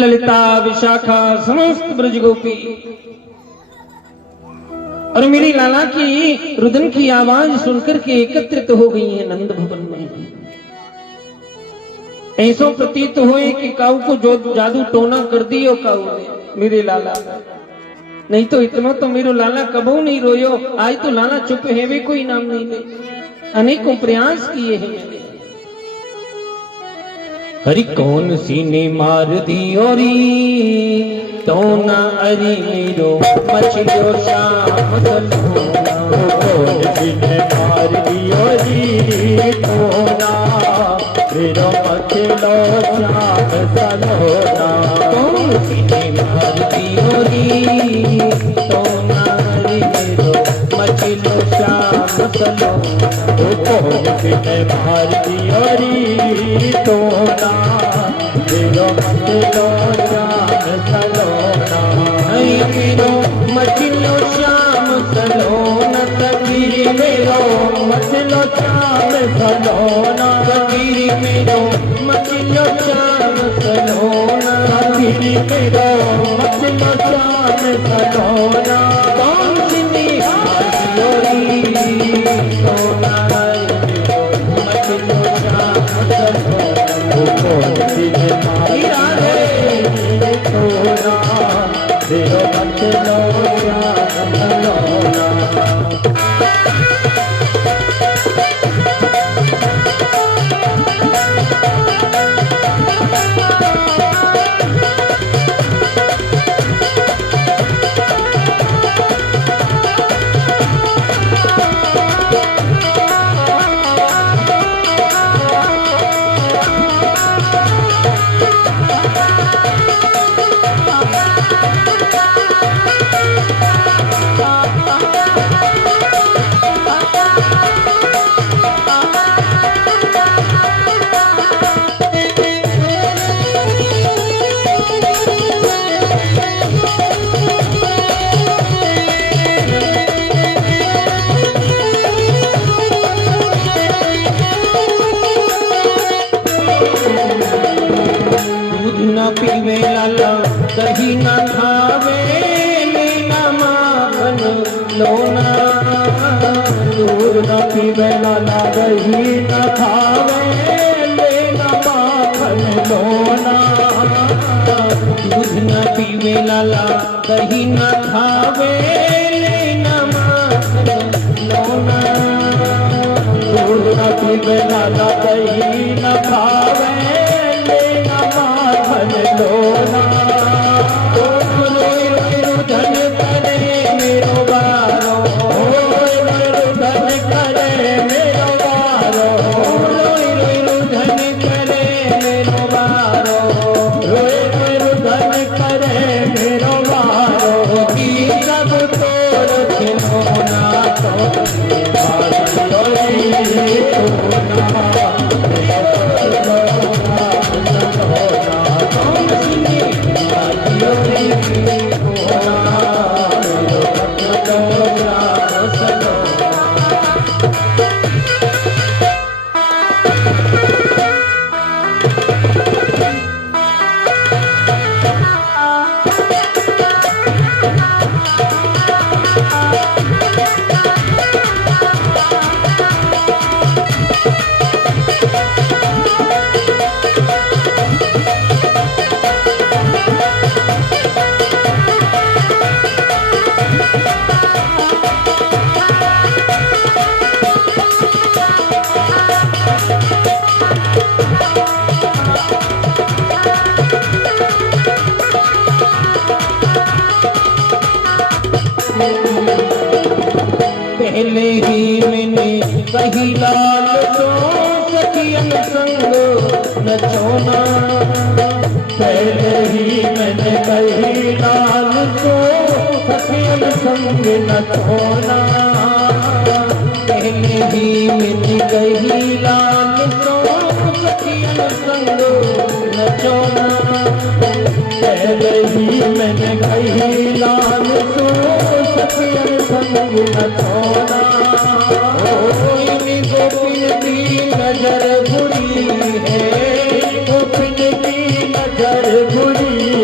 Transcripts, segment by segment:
ललिता विशाखा समस्त ब्रज गोपी और मेरी लाला की रुदन की आवाज सुनकर के एकत्रित हो गई है नंद भवन में। ऐसो प्रतीत हुए कि काऊ को जो जादू टोना कर दियो काऊ ने मेरे लाला, नहीं तो इतना तो मेरो लाला कबो नहीं रोयो। आज तो लाला चुप है वे कोई नाम नहीं ले, अनेकों प्रयास किए हैं मैंने। हरि कौन सी ने मार दियो री तो ना अरे मेरो मछलियो शाम सलोना। कौन सी ने मार दियो री तो ना मेरो मछलो शाम सलोना। कौन सी ने मार दियो री तो ना अरे मेरो मछलियो शाम सलोना। कौन सी ने मार दियो री तो ना मेरो मछलो शाम सलोना। मेरो मछलियो शाम सलोना। कबीर मेरो मछलियो शाम सलोना। कबीर मेरो मछलियो शाम सलोना। कबीर मेरो मछलियो शाम सलोना। कौन सी निहार दियोरी सोना मेरो मछलियो शाम सलोना। कौन सी ने मार दियो री तो ना मेरो मछलो शाम सलोना। पीवे लाला दही न खावे लेना माखन लोना। दूध न पीवे लाला दही न खावे लेना माखन लोना। दूध न पीवे लाला दही न खावे लेना माखन लोना। दूध न पीवे लाला दही न खावे लेना माखन लोना। धन करे मेरो बारो धन करे मेरो बारो। धन करे मेरो बारो। धन करे मेरो बारो। सब तोड़ खिलौना तो पहले ही मैंने कही लाल तो सखियन संग नचोना। पहले ही मैंने कही लाल तो सखियन संग न छोना। पहले ही मैंने कही लाल तो सखियन संग नचोना। पहले ही मैंने कही लाल तो सखियन संग न छोना। गोपिन की नजर बुरी है। गोपिन की नजर बुरी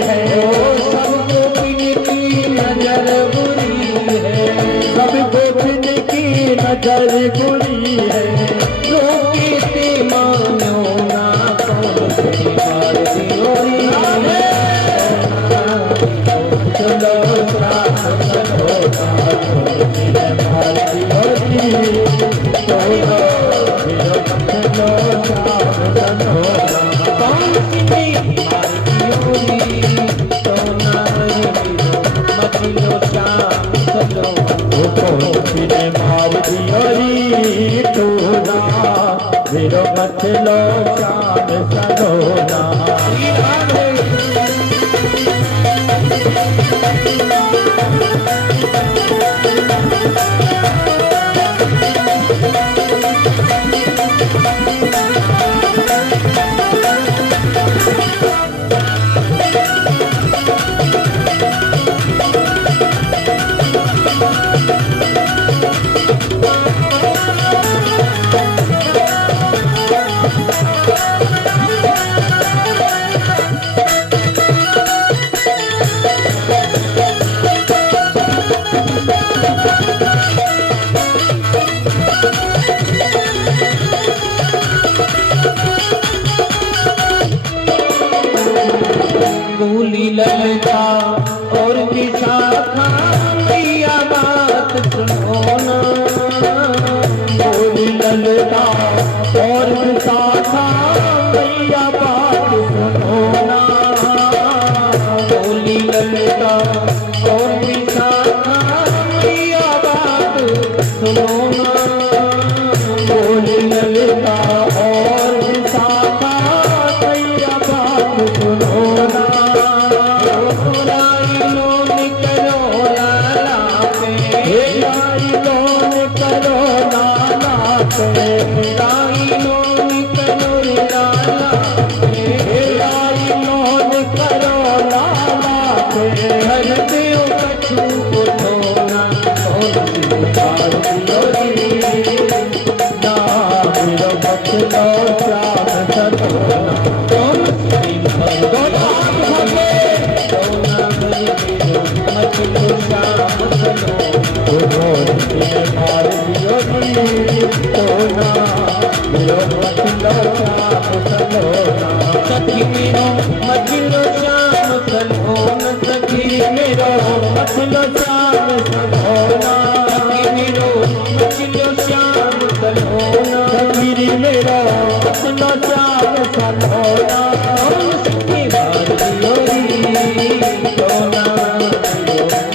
मचलो श्याम सलोना ललता और विशाखा मैया बात सुनो ना बोली ललता और विशाखा मैया बात सुनो ना बोली ललता और विशाखा मैया बात सुनो ना बोली ललता और विशाखा मैया बात सुनो ना सखी मेरो मचलो श्याम सलोना सखी मेरो मचलो श्याम सलोना सखी मेरो मचलो श्याम सलोना सखी मेरो मचलो श्याम सलोना सखी बारी सोना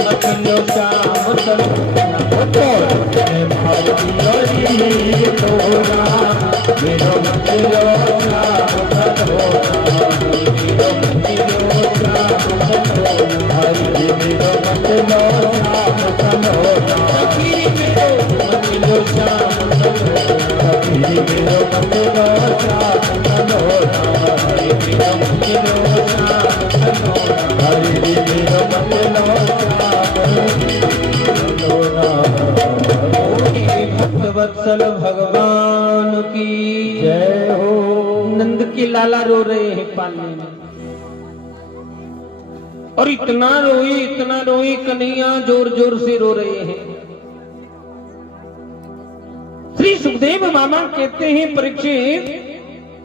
मचलो श्याम सलोना मेरो मचलो वत्सल भगवान की जय हो। नंद के लाला रो रहे हैं पालने में और इतना रोए कन्हैया जोर जोर से रो रहे हैं। श्री सुखदेव मामा कहते हैं परीक्षित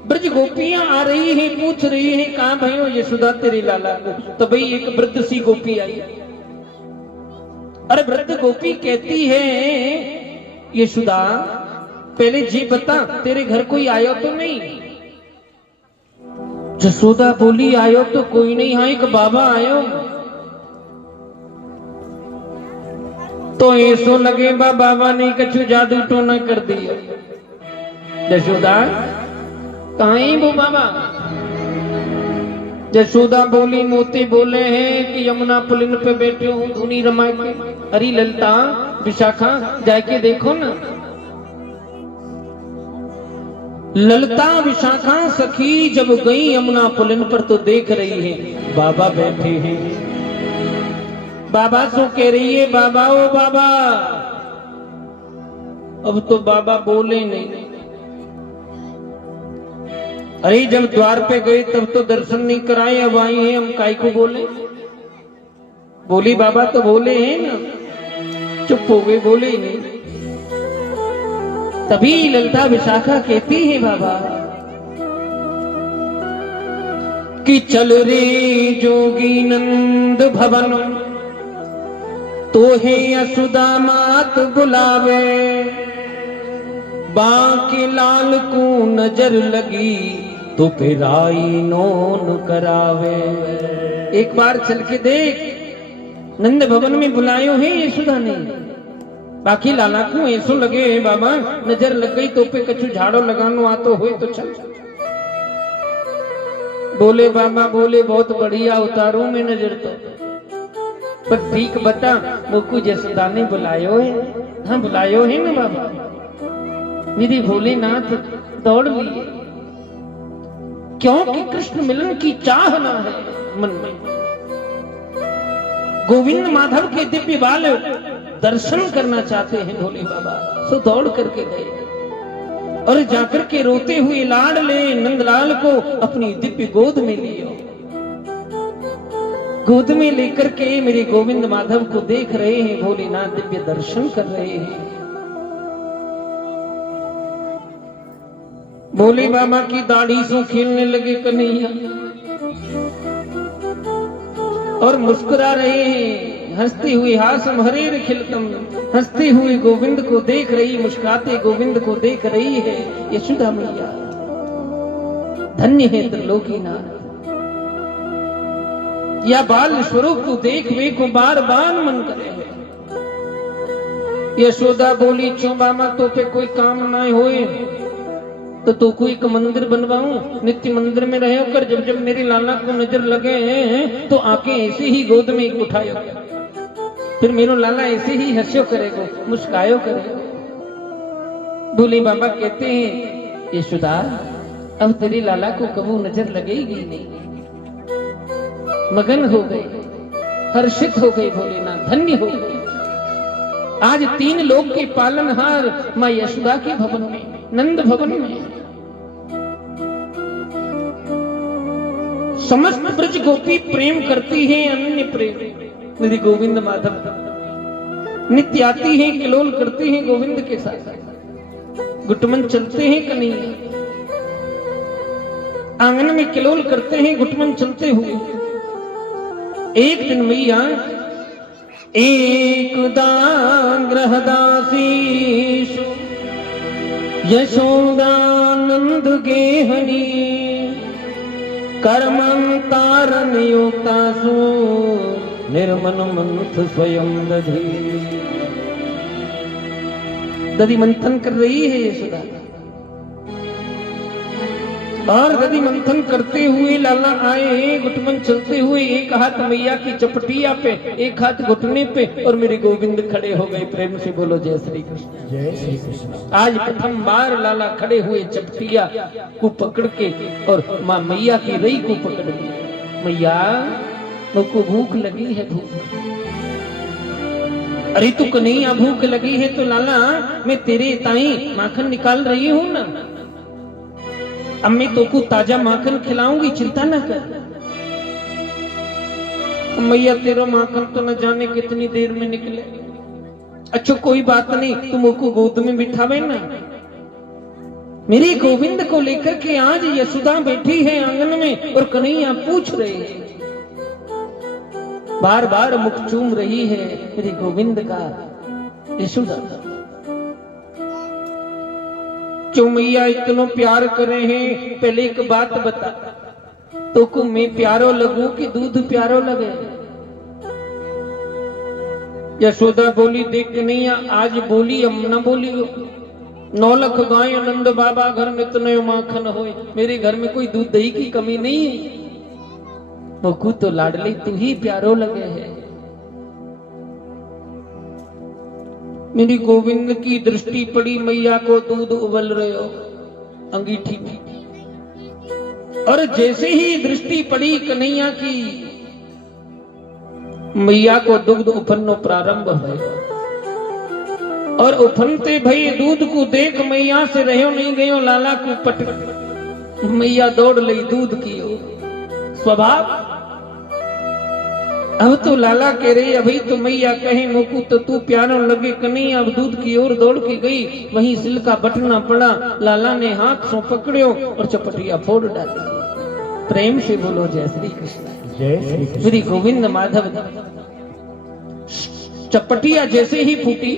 ब्रज गोपियां आ रही हैं पूछ रही हैं कहां भयो यशोदा तेरे लाला को। तो भाई एक वृद्ध सी गोपी आई। अरे वृद्ध गोपी कहती है यशोदा पहले जी बता तेरे घर कोई आयो तो नहीं। यशोदा बोली आयो तो कोई नहीं, हाँ एक बाबा आयो। तो ऐसो लगे बाबा ने कछु जादू टोना कर दिया। यशोदा कहाँ है वो बाबा। यशोदा बोली मोती बोले हैं कि यमुना पुलिन पे बैठे हूँ धुनी रमा के। अरे ललता विशाखा जाके देखो ना। ललता विशाखा सखी जब गई यमुना पुलिन पर तो देख रही है बाबा बैठे हैं। बाबा सो कह रही है बाबा ओ बाबा। अब तो बाबा बोले नहीं। अरे जब द्वार पे गए तब तो दर्शन नहीं कराए, अब आई हैं हम काय को बोले। बोली बाबा तो बोले हैं ना, चुप हो गए बोले ही नहीं। तभी ललता विशाखा कहती है बाबा कि चल रे जोगी नंद भवन तो है यशोदा मात बुलावे। बांके लाल को नजर लगी तो पिराई नोन करावे। एक बार चल के देख, नंद भवन में बुलायो है यशोदा ने। बाकी लाला को ऐसो लगे है बाबा नजर लग गई तो पे कछु झाड़ो लगानो आतो हुए तो चल। बोले बाबा बोले बहुत बढ़िया उतारू में नजर तो, पर ठीक बता मुझको यशोदा ने बुलायो है। हाँ बुलायो है ना बाबा। मेरी भोलेनाथ दौड़ लिए, क्योंकि कृष्ण मिलन की चाहना है मन में। गोविंद माधव के दिव्य बाल दर्शन करना चाहते हैं भोले बाबा, सो दौड़ करके गए और जाकर के रोते हुए लाडले नंदलाल को अपनी दिव्य गोद में लियो। गोद में लेकर के मेरे गोविंद माधव को देख रहे हैं भोलेनाथ, दिव्य दर्शन कर रहे हैं। भोले बाबा की दाढ़ी से खेलने लगे कन्हैया और मुस्कुरा रहे हैं, हंसते हुए हासम हरेर खिलतम, हंसते हुए गोविंद को देख रही, मुस्कुराते गोविंद को देख रही है यशोदा मैया। धन्य है त्रिलोकीनाथ, या बाल स्वरूप को देख वे को बार बार मन करे है। यशोदा बोली क्यों बाबा तो पे कोई काम ना होए तो कोई एक मंदिर बनवाऊं, नित्य मंदिर में रहे कर, जब जब मेरे लाला को नजर लगे हैं तो आके ऐसे ही गोद में उठायो, फिर मेरो लाला ऐसे ही हंस्यो करेगो, मुस्कायो करेगो। भोले बाबा कहते हैं यशोदा अब तेरे लाला को कबू नजर लगेगी नहीं। मगन हो गए, हर्षित हो गए भोलेनाथ, धन्य हो गए। आज 3 लोक के पालनहार मां यशोदा के भवन में, नंद भवन में समस्त ब्रज गोपी प्रेम करती है, अनन्य प्रेम। मेरी गोविंद माधव नित्य आती है, किलोल करती है गोविंद के साथ, गुटमन चलते हैं कन्हैया, आंगन में किलोल करते हैं गुटमन चलते हुए। एक दिन मैया एकदा गृहदासीषु यशोदानंद गेहनी कर्मंतारन युक्तासु निर्मन मंथ स्वयं दधि मंथन कर रही है यशोदा, और दधि मंथन करते हुए लाला आए गुटमन चलते हुए, एक हाथ मैया की चपटिया पे, एक हाथ घुटने पे, और मेरे गोविंद खड़े हो गए। प्रेम से बोलो जय श्री कृष्ण। जय श्री कृष्ण। आज प्रथम बार लाला खड़े हुए चपटिया को पकड़ के और माँ मैया की रई को पकड़ के, मैया मुझको भूख लगी है, भूख। अरे तू कन्हैया भूख लगी है तो लाला मैं तेरे ताई माखन निकाल रही हूं ना, अब मैं तो को ताजा माखन खिलाऊंगी, चिंता ना कर। मैया तेरा माखन तो न जाने कितनी देर में निकले। अच्छा कोई बात नहीं, तुम उसको गोद में बिठावे ना। मेरे गोविंद को लेकर के आज यशोदा बैठी है आंगन में और कन्हैया पूछ रहे हैं, बार बार मुख चूम रही है मेरे गोविंद का यशोदा। जो मैया इतना प्यार करे हैं, पहले एक बात बता, तो को मैं प्यारो लगू कि दूध प्यारो लगे? यशोदा बोली देख नहीं आज बोली हम न बोली हो। 9 लाख गाय नंद बाबा घर में इतने माखन होए, मेरे घर में कोई दूध दही की कमी नहीं है। मुकु तो लाडली तू ही प्यारो लगे है। मेरी गोविंद की दृष्टि पड़ी, मैया को दूध उबल रहे हो अंगीठी में, और जैसे ही दृष्टि पड़ी कन्हैया की, मैया को दुग्ध उफननो प्रारंभ हुआ, और उफनते भई दूध को देख मैया से रहो नहीं गयो, लाला को पट मैया दौड़ लई दूध की स्वभाव। अब तो लाला कह रही अभी तो मैया कहे मुकु तो तू प्यारो लगे कन्हैया, अब दूध की ओर दौड़ के गई, वहीं सिल का बटना पड़ा, लाला ने हाथ से पकड़ो और चपटिया फोड़ डाली। प्रेम से बोलो जय श्री कृष्ण। जय श्री कृष्ण। श्री गोविंद माधव। चपटिया जैसे ही फूटी,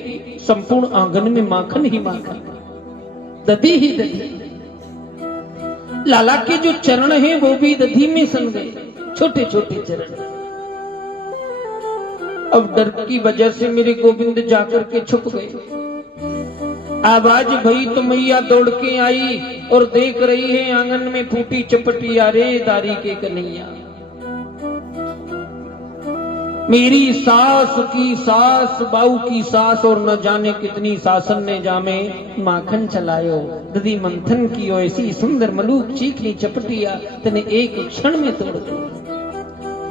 संपूर्ण आंगन में माखन ही माखन, दधी ही दधी। लाला के जो चरण हैं वो भी दधी में सन गए, छोटे छोटे चरण। अब डर की वजह से मेरे गोविंद जाकर के छुप गए। आवाज भई तो मैया दौड़ के आई और देख रही है आंगन में फूटी चपटिया रे दारी के कन्हैया। मेरी सास की सास बाऊ की सास और न जाने कितनी सासन ने जामे माखन चलायो दधी मंथन की ऐसी सुंदर मलूक चीखली चपटिया तने एक क्षण में तोड़ दी।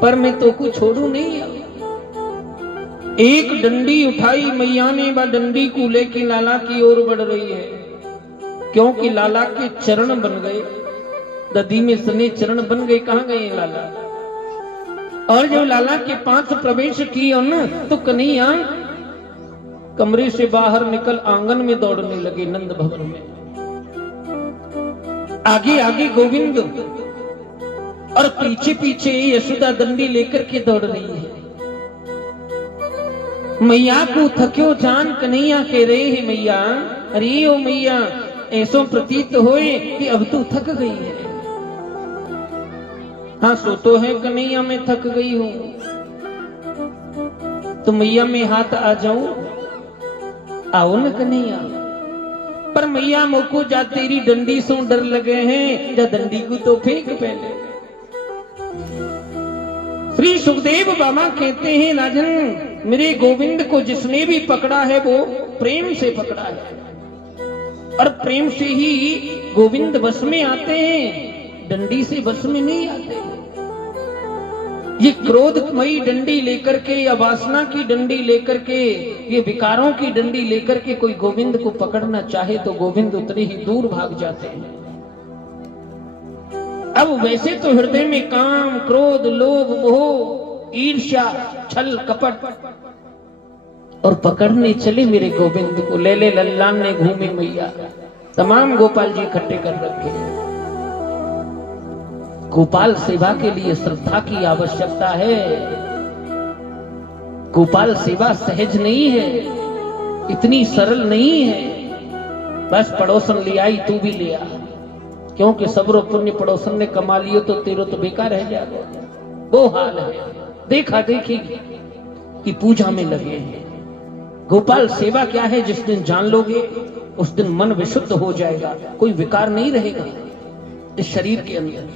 पर मैं तो कुछ छोड़ू नहीं। एक डंडी उठाई मैया ने, वह डंडी को लेके लाला की ओर बढ़ रही है, क्योंकि लाला के चरण बन गए, दधी में सने चरण बन गए। कहां गए लाला? और जब लाला के पास प्रवेश किया न तो कन्हैया कमरे से बाहर निकल आंगन में दौड़ने लगे नंद भवन में। आगे आगे गोविंद और पीछे पीछे यशोदा डंडी लेकर के दौड़ रही है। मैया को थक्यो जान कन्हैया कह रहे हैं, मैया अरे ओ मैया ऐसो प्रतीत होए कि अब तू थक गई है। हाँ सो तो है कन्हैया, मैं थक गई हूं। तो मैया मैं हाथ आ जाऊं? आओ न कन्हैया। पर मैया मोको जा तेरी डंडी से डर लगे हैं, जा डंडी को तो फेंक पहले। श्री सुखदेव बाबा कहते हैं राजन मेरे गोविंद को जिसने भी पकड़ा है वो प्रेम से पकड़ा है, और प्रेम से ही गोविंद बस में आते हैं, डंडी से बस में नहीं आते। ये क्रोधमयी डंडी लेकर के या वासना की डंडी लेकर के, ये विकारों की डंडी लेकर के कोई गोविंद को पकड़ना चाहे तो गोविंद उतने ही दूर भाग जाते हैं। अब वैसे तो हृदय में काम क्रोध लोभ मोह ईर्ष्या छल कपट, और पकड़ने चले मेरे गोविंद को। ले ले लल्लान ने घूमे मैया, तमाम गोपाल जी इकट्ठे कर रखे। गोपाल सेवा के लिए श्रद्धा की आवश्यकता है। गोपाल सेवा सहज नहीं है, इतनी सरल नहीं है। बस पड़ोसन ले आई तू भी ले आ, क्योंकि सबरो पुण्य पड़ोसन ने कमा लियो तो तेरो तो बेकार रह जाएगा। वो हाल है। देखा देखी कि पूजा में लगे हैं। गोपाल सेवा क्या है? जिस दिन जान लोगे उस दिन मन विशुद्ध हो जाएगा, कोई विकार नहीं रहेगा इस शरीर के अंदर।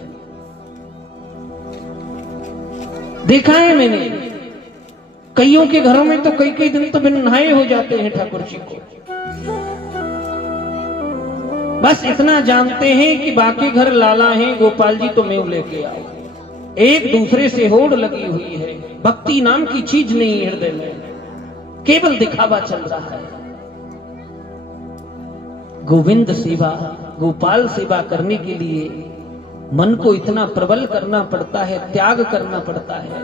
देखा है मैंने, कईयों के घरों में तो कई कई दिन तो बिन नहाए हो जाते हैं ठाकुर जी को। बस इतना जानते हैं कि बाकी घर लाला हैं, गोपाल जी तो मैं लेके आओ। एक दूसरे से होड़ लगी हुई है, भक्ति नाम की चीज नहीं हृदय में, केवल दिखावा चल रहा है। गोविंद सेवा गोपाल सेवा करने के लिए मन को इतना प्रबल करना पड़ता है, त्याग करना पड़ता है,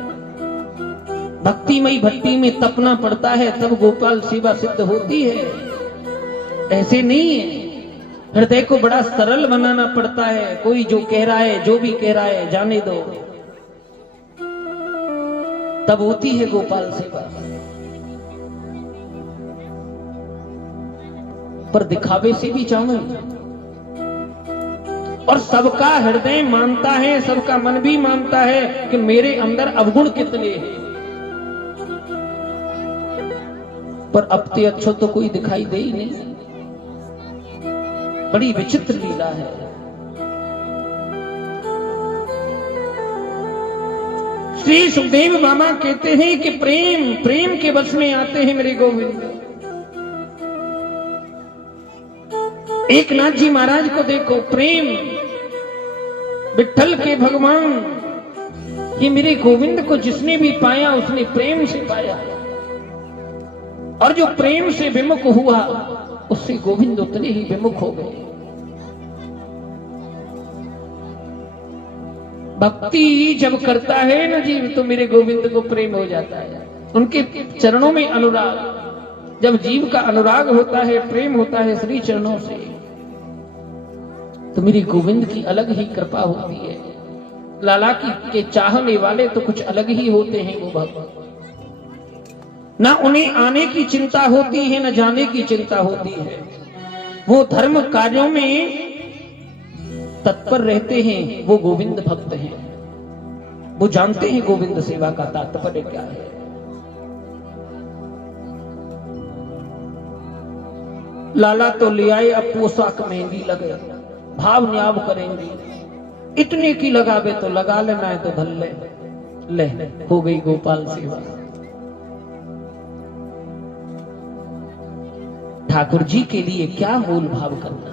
भक्तिमयी भक्ति में तपना पड़ता है, तब गोपाल सेवा सिद्ध होती है। ऐसे नहीं है। हृदय को बड़ा सरल बनाना पड़ता है। कोई जो कह रहा है, जो भी कह रहा है जाने दो, तब होती है गोपाल सेवा। पर दिखावे से भी जानो, और सबका हृदय मानता है, सबका मन भी मानता है कि मेरे अंदर अवगुण कितने हैं, पर अब ते अच्छो तो कोई दिखाई दे ही नहीं। बड़ी विचित्र लीला है। श्री सुखदेव बाबा कहते हैं कि प्रेम प्रेम के वश में आते हैं मेरे गोविंद। एक नाथ जी महाराज को देखो, प्रेम विठ्ठल के भगवान, ये मेरे गोविंद को जिसने भी पाया उसने प्रेम से पाया, और जो प्रेम से विमुख हुआ उससे गोविंद उतने ही विमुख हो गए। भक्ति जब करता है ना जीव तो मेरे गोविंद को प्रेम हो जाता है, उनके चरणों में अनुराग। जब जीव का अनुराग होता है, प्रेम होता है श्री चरणों से, तो मेरी गोविंद की अलग ही कृपा होती है। लाला की के चाहने वाले तो कुछ अलग ही होते हैं वो भक्त। ना उन्हें आने की चिंता होती है, ना जाने की चिंता होती है। वो धर्म कार्यों में तत्पर रहते हैं वो गोविंद भक्त हैं, वो जानते हैं गोविंद सेवा का तात्पर्य क्या है। लाला तो ले आए, अब पोशाक महंगी लगे, भाव न्याव करेंगे, इतने की लगावे तो लगा लेना है तो धल ले हो गई गोपाल सेवा। ठाकुर जी के लिए क्या मोल भाव करना,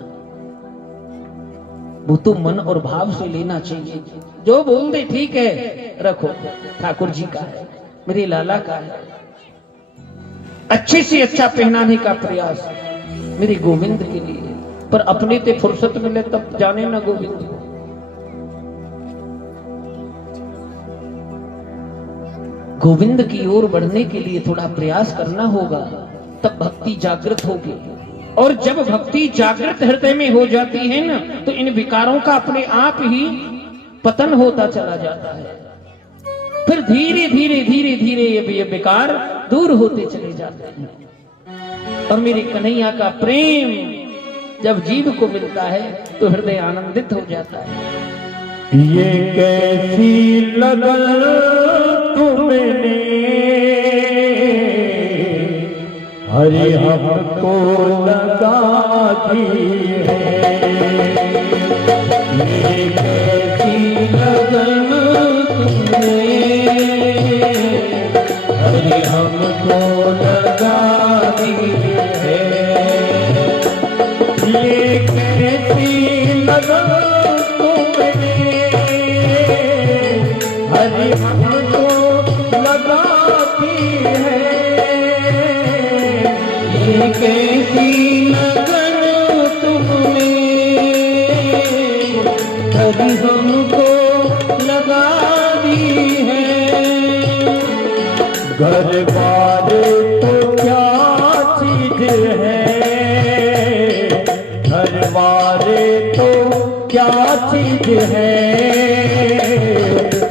वो तो मन और भाव से लेना चाहिए। जो बोल दे ठीक है रखो, ठाकुर जी का है, मेरे लाला का है, अच्छे से अच्छा पहनाने का प्रयास मेरे गोविंद के लिए, पर अपने ते फुर्सत मिले तब जाने ना गोविंद। गोविंद की ओर बढ़ने के लिए थोड़ा प्रयास करना होगा, तब भक्ति जागृत होगी। और जब भक्ति जागृत हृदय में हो जाती है ना, तो इन विकारों का अपने आप ही पतन होता चला जाता है। फिर धीरे धीरे धीरे धीरे ये विकार दूर होते चले जाते हैं। और मेरे कन्हैया का प्रेम जब जीव को मिलता है तो हृदय आनंदित हो जाता है। ये कैसी लगन तुमने हरि हमको लगा दी है, ये कैसी लगन तुमने हरि हमको लगा दी है, ये कैसी लगन तुमने हरि हमको लगा दी है, ये कैसी लगन तुमने हरि हमको लगा दी है। घर बार तो क्या चीज है, घर बार तो क्या चीज है,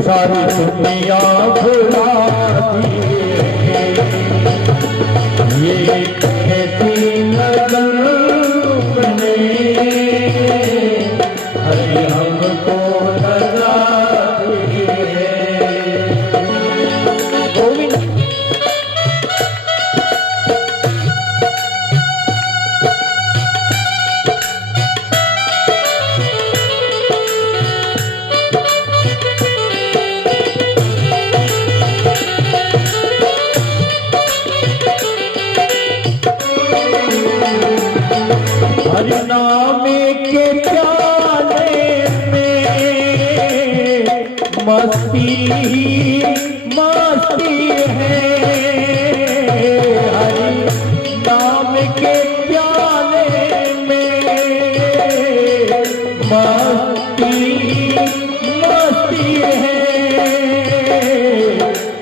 सारी दुनिया भुला दी है, ये कैसी लगन तुमने हरि हमको लगा दी है। गोविंद हरि नाम के प्याले में मस्ती ही मस्ती है, हरि नाम के प्याले में मस्ती मस्ती है,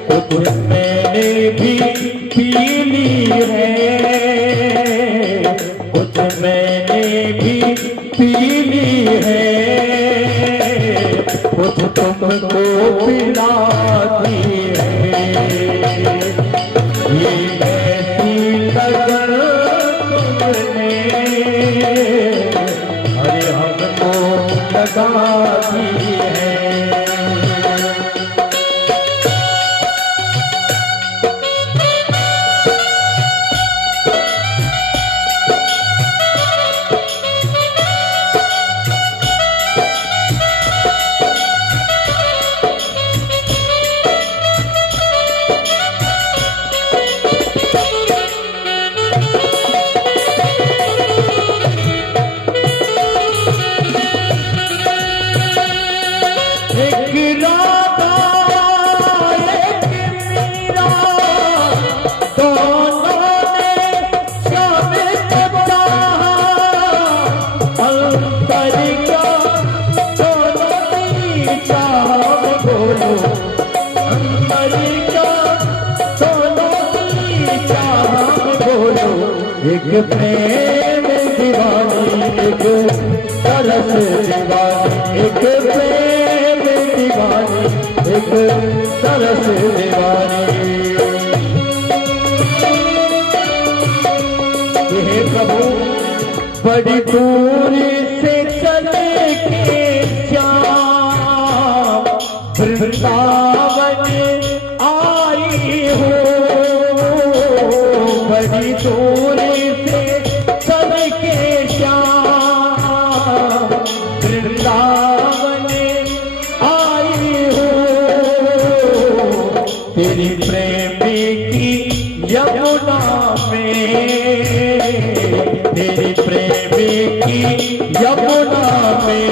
कुछ मैंने भी पी ली है, कुछ मैंने भी पी ली है, कुछ तुमको पिलाती है, ये कैसी लगन तुमने हरि हमको लगा दी है। एक प्रेम दीवानी एक तरस दीवानी, एक प्रेम दीवानी एक तरस दीवानी। हे प्रभु बड़ी दूर से चले के वृंदावन आई हो बड़ी दूर से सबके श्याम वृंदावन आई हो तेरी प्रेम की यमुना में तेरी प्रेम की यमुना में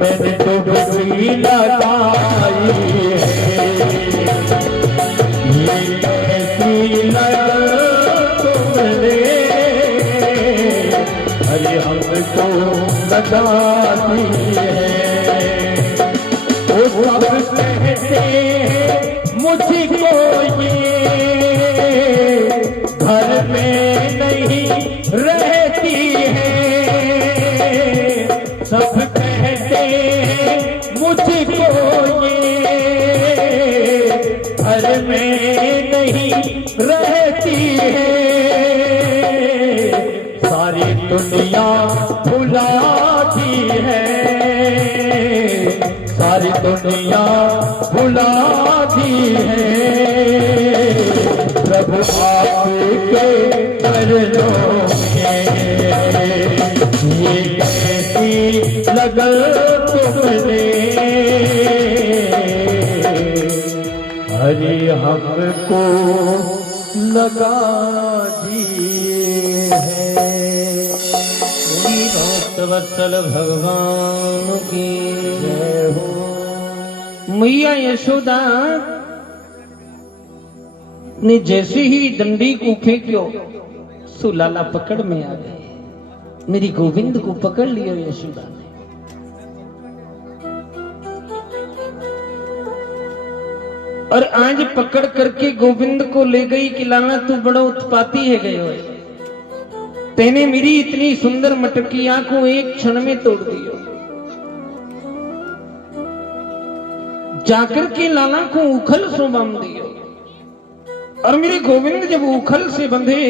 मैंने तो डुबकी लगाई है ये कैसी लगन तुमने अरे हमको लगाती है वो सब कहते हैं मुझको ये घर में नहीं रहती है सब कहते हैं मुझको ये घर में नहीं रहती है सारी दुनिया भुला दी है सारी दुनिया भुला दी है प्रभु आपके चरणों में ये कैसी लगन तुमने हरि हमको लगा दिए है भक्तवत्सल भगवान की जय हो। मैया यशोदा ने जैसे ही दंडी को फेंक्यो सुलाला पकड़ में आ गए मेरी गोविंद को पकड़ लियो यशोदा ने और आज पकड़ करके गोविंद को ले गई कि लाला तू बड़ा उत्पाती है गयो है तेने मेरी इतनी सुंदर मटकिया को एक क्षण में तोड़ दियो जाकर के लाला को उखल सो बांध दियो और मेरे गोविंद जब उखल से बंधे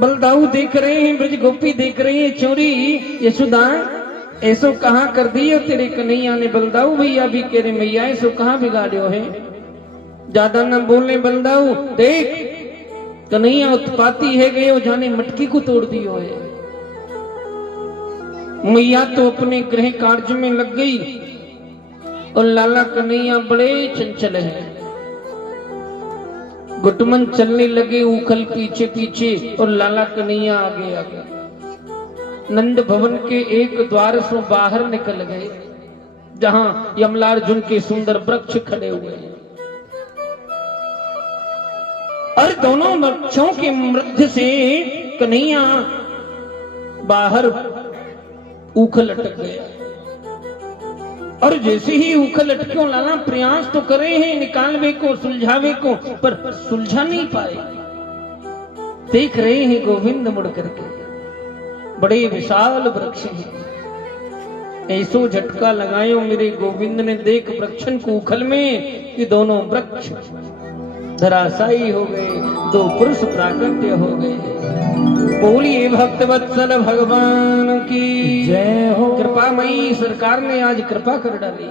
बलदाऊ देख रहे हैं ब्रज गोपी देख रही है चोरी यशोदा ऐसो कहा कर दियो तेरे कन्हैया ने बलदाऊ भैया भी कह रहे मैया ऐसो कहा बिगाड़ियो है ज्यादा न बोलने बलदाऊ देख कन्हैया उत्पाती है गयो जाने मटकी को तोड़ दियो है मैया तो अपने गृह कार्य में लग गई और लाला कन्हैया बड़े चंचल है गुटमन चलने लगे उखल पीछे पीछे और लाला कन्हैया आगे आगे नंद भवन के एक द्वार से बाहर निकल गए जहां यमलार्जुन के सुंदर वृक्ष खड़े हुए हैं और दोनों वृक्षों के मध्य से कन्हैया बाहर उखल अटक गया और जैसे ही उखल अटक्यो लाला प्रयास तो करे हैं निकालवे को सुलझावे को पर सुलझा नहीं पाए देख रहे हैं गोविंद मुड़ करके बड़े विशाल वृक्ष हैं ऐसो झटका लगायो मेरे गोविंद ने देख वृक्षन को उखल में कि दोनों वृक्ष धराशायी हो गए दो पुरुष प्राकट्य हो गए बोलिए भक्तवत्सल भगवान की जय हो। कृपामयी सरकार ने आज कृपा कर डाली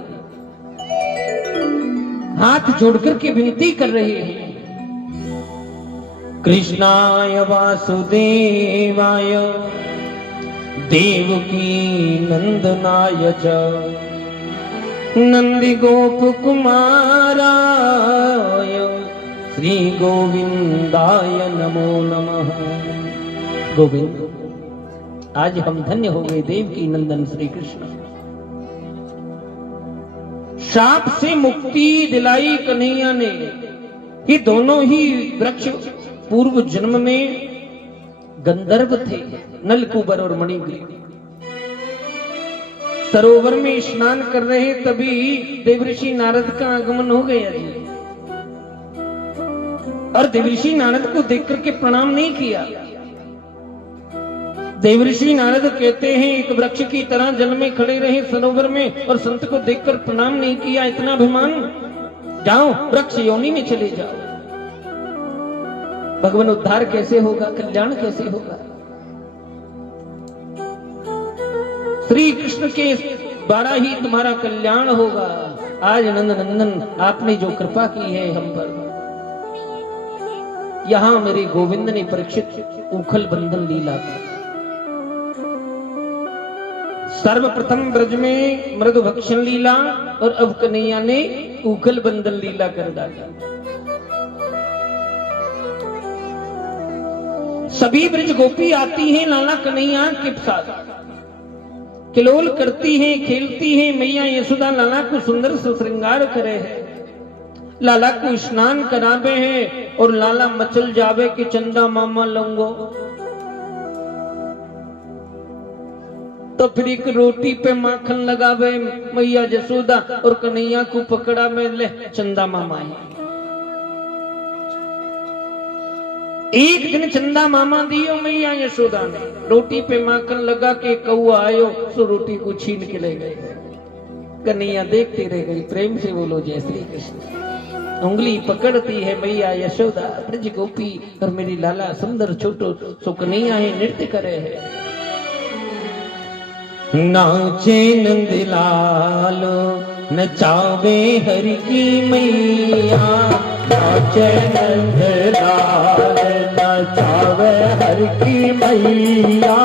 हाथ जोड़कर के विनती कर रहे हैं कृष्णाय वासुदेवाय देवकी नंदनाय च नंदी गोप कुमाराय श्री गोविंदाय नमो नमः। गोविंद आज हम धन्य हो गए देवकी नंदन श्री कृष्ण शाप से मुक्ति दिलाई कन्हैया ने ये दोनों ही वृक्ष पूर्व जन्म में गंधर्व थे नलकुबर और मणिग्रीव सरोवर में स्नान कर रहे तभी देवऋषि नारद का आगमन हो गया जी और देवऋषि नारद को देख करके प्रणाम नहीं किया। देवऋषि नारद कहते हैं एक वृक्ष की तरह जल में खड़े रहे सरोवर में और संत को देखकर प्रणाम नहीं किया इतना अभिमान जाओ वृक्ष योनि में चले जाओ भगवान उद्धार कैसे होगा कल्याण कैसे होगा। श्री कृष्ण के बड़ा ही तुम्हारा कल्याण होगा। आज नंद नंदन आपने जो कृपा की है हम पर, यहां मेरे गोविंद ने परीक्षित उखल बंधन लीला की। सर्वप्रथम ब्रज में मृदु भक्षण लीला और अब कन्हैया ने उखल बंधन लीला कर डाला। सभी ब्रज गोपी आती हैं लाला कन्हैया के साथ, किलोल करती हैं, खेलती हैं। मैया यशोदा लाला को सुंदर से श्रृंगार करे है, लाला को स्नान करावे हैं और लाला मचल जावे कि चंदा मामा लंगो। तो फिर एक रोटी पे माखन लगावे मैया यशोदा और कन्हैया को पकड़ा में ले चंदा मामा। एक दिन चंदा मामा दियो मैया यशोदा ने, रोटी पे माखन लगा के कौआ आयो सो रोटी को छीन के ले गए। कन्हैया देखते रह गई। प्रेम से बोलो जय श्री कृष्ण। उंगली पकड़ती है मैया यशोदा, ब्रज गोपी और मेरी लाला सुंदर छोटो सो कन्हैया है नृत्य करे है। नाचे नंदलाल नचावे हरि की मैया, नाचे नंदलाल नचावे हर की मैया,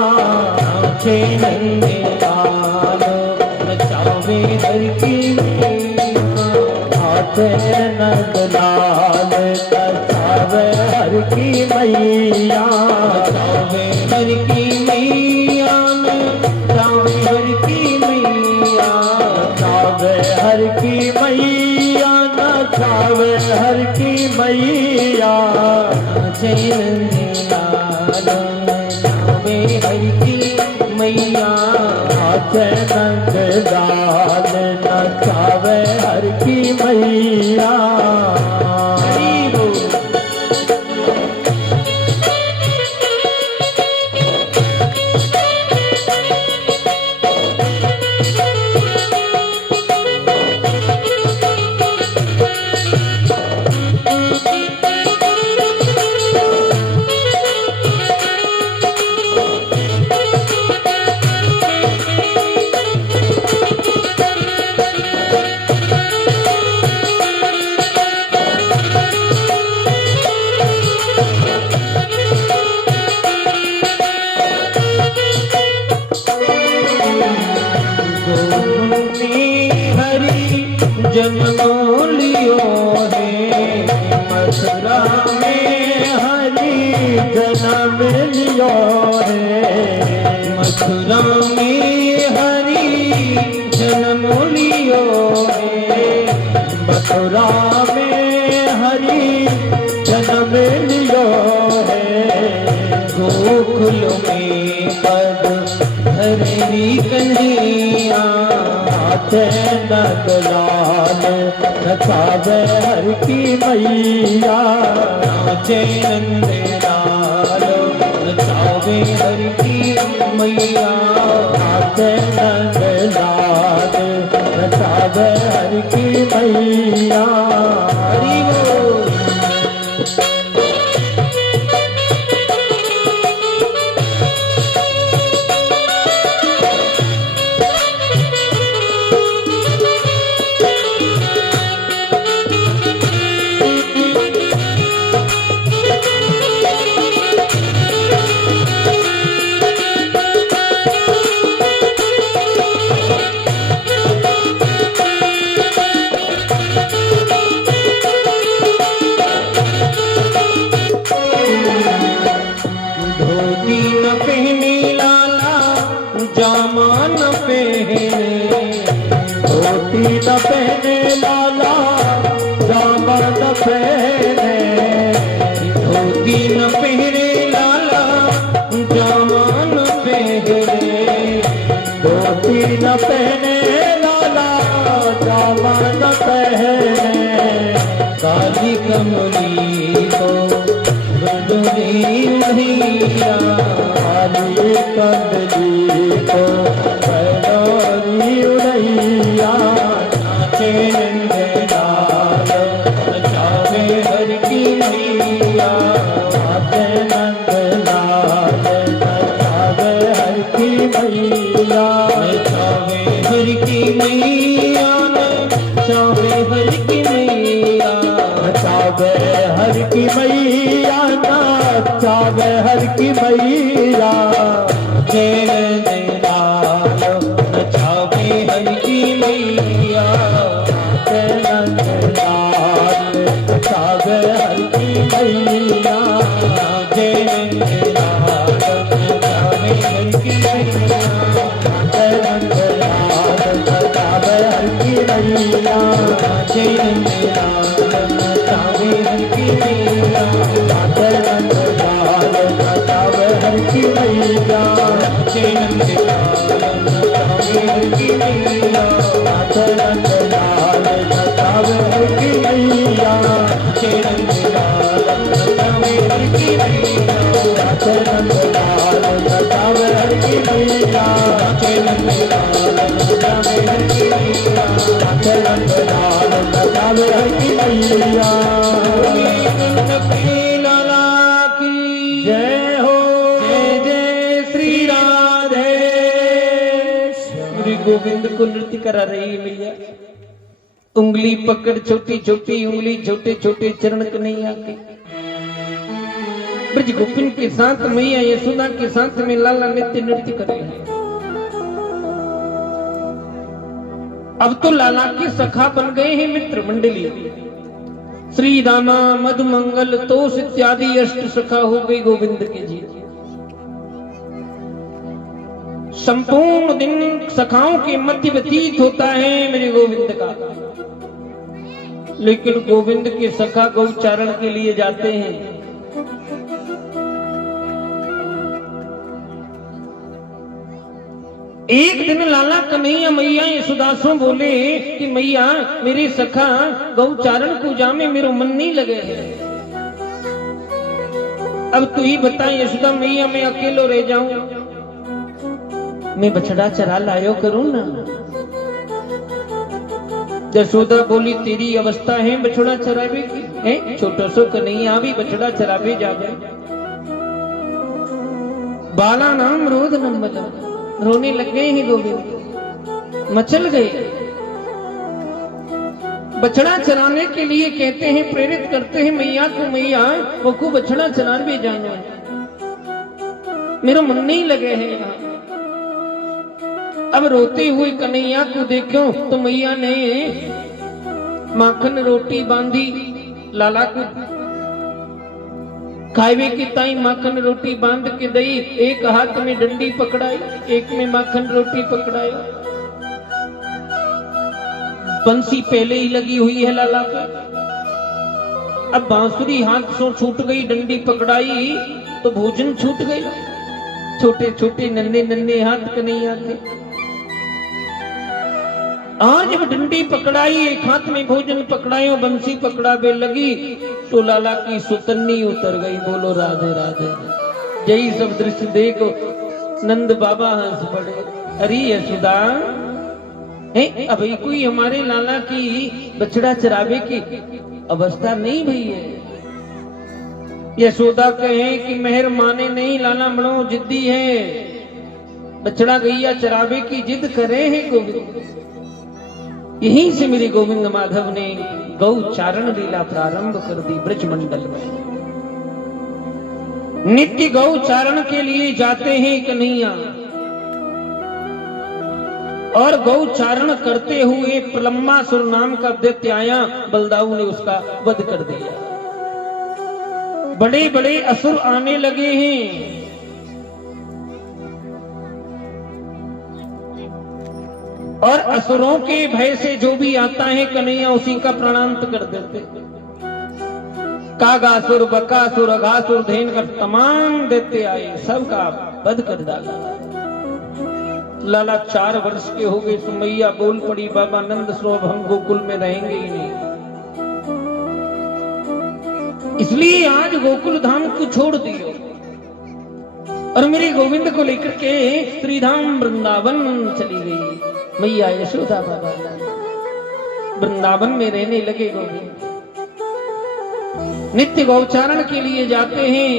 नाचे नंदलाल नचावे हरि की मैया, नाचे नंदलाल नचावे हर की मैया, नचावे हरि की मैया, नचावे हरि की मैया, नचावे हर की मैया, नचावे हर की मैया, नाचे नंदलाल नचावे हरि की मैया, नाचे नंदलाल नचावे हर की मैया। हरि बोल। जन्म लियो है मथुरा में, हरि जन्म लियो है मथुरा में हरि जन्म लियो है, मथुरा में हरि जन्म लियो है, गोकुल में पद धरनी कन्हैया, नाचे नंदलाल नचावे हर की मैया, नाचे नंदलाल नचावे हरि की मैया, नाचे नंदलाल नचावे हर की मैया। हरि बोल। धोती न पहने लाला जामा न पहने, धोती न पहने लाला जामा न पहने, धोती न पहने लाला जामा न पहने, धोती न पहने लाला जामा न पहने, काली कमली को बदली उड़िया, काली कमली को बदली उड़ैया, नाचे नंदलाल नचावे हरि की मैया, नाचे नंदलाल नचावे हर की मैया, नचावे हरि की मैया नचावे हर की मैया, नचावे हर की मैया, नचावे हर की मैया। जय जय लाल नचावे हर की मैया, जय नंदलाल नचावे हर की मैया। जय जय लाल नचावे हर की मैया, जय नंदलाल नचावे हर की मैया। जय नंदलाल नचावे हर की मैया, जय नंदलाल नचावे हर की मैया। जय नंदलाल नचावे हर की मैया, जय नंदलाल नचावे हर की मैया। जय नंदलाल नचावे हर की मैया, जय नंदलाल नचावे हर की मैया। जय नंदलाल नचावे हर की मैया, जय नंदलाल नचावे हर की मैया। लाला की जय हो। जय जय श्री राधे। श्री गोविंद को नृत्य करा रही है मैया, उंगली पकड़ छोटी छोटी उंगली, छोटे छोटे चरण कन्हैया के। ब्रज गोपिन के साथ मैया यशोदा के साथ में लाला नित्य नृत्य कर रहे हैं। अब तो लाला के सखा बन गए हैं मित्र मंडली। श्री रामा मधुमंगल तोष इत्यादि अष्ट सखा हो गई गोविंद के जी। संपूर्ण दिन सखाओं के मध्य व्यतीत होता है मेरे गोविंद का, लेकिन गोविंद के सखा गौचारण के लिए जाते हैं। एक दिन लाला कन्हैया मैया यशोदासों बोले कि मैया मेरे सखा गौचारण को जामे, मेरो मन नहीं लगे है। अब तू ही बता यशोदा मैया, मैं अकेलो रह जाऊं, मैं बछड़ा चरा लायो करूं ना। यशोदा बोली तेरी अवस्था है बछड़ा चरावे की है, छोटो सो कन्हैया भी बछड़ा चरावे जावे। बाला नाम रोध नंबर रोने लग गए हैं गोविंद, मचल गए। बछड़ा चराने के लिए कहते हैं, प्रेरित करते हैं मैया को, मैया वो को बछड़ा चराने जाना, मेरा मन नहीं लगे है यहाँ। अब रोते हुए कन्हैया को देखो तो मैया ने माखन रोटी बांधी, लाला को खावे की ताई माखन रोटी बांध के दई, एक हाथ में डंडी पकड़ाई, एक में माखन रोटी पकड़ाई। बंसी पहले ही लगी हुई है लाला पे। अब बांसुरी हाथ से छूट गई, डंडी पकड़ाई तो भोजन छूट गई। छोटे छोटे नन्हे नन्हे हाथ कन्हैया के। आज जब डंडी पकड़ाई, एक हाथ में भोजन पकड़ायो, बंसी पकड़ावे लगी तो लाला की सुतन्नी उतर गई। बोलो राधे राधे। यही सब दृश्य देखो नंद बाबा हंस पड़े। अरे यशोदा है, अभी कोई हमारे लाला की बछड़ा चरावे की अवस्था नहीं भई है। यशोदा कहे कि मेहर माने नहीं, लाला बड़ो जिद्दी है, बछड़ा गैया चरावे की जिद करे है गोविंद। यहीं से मेरे गोविंद माधव ने गौचारण लीला प्रारंभ कर दी ब्रज मंडल में। नित्य गौचारण के लिए जाते हैं कन्हैया, और गौचारण करते हुए प्रलंबासुर नाम का दैत्य आया, बलदाऊ ने उसका वध कर दिया। बड़े बड़े असुर आने लगे हैं, और असुरों के भय से जो भी आता है कन्हैया उसी का प्राणांत कर देते। कागासुर, बकासुर, अघासुर, धेन का तमाम देते आए, सबका वध कर डाला। लाला 4 वर्ष के हो गए, सुमैया बोल पड़ी, बाबा नंद स्वरूप हम गोकुल में रहेंगे ही नहीं, इसलिए आज गोकुल धाम को छोड़ दियो और मेरे गोविंद को लेकर के श्रीधाम वृंदावन चली गई। मैया यशोदा बाबा वृंदावन में रहने लगे। गोविंद नित्य गौचारण के लिए जाते हैं,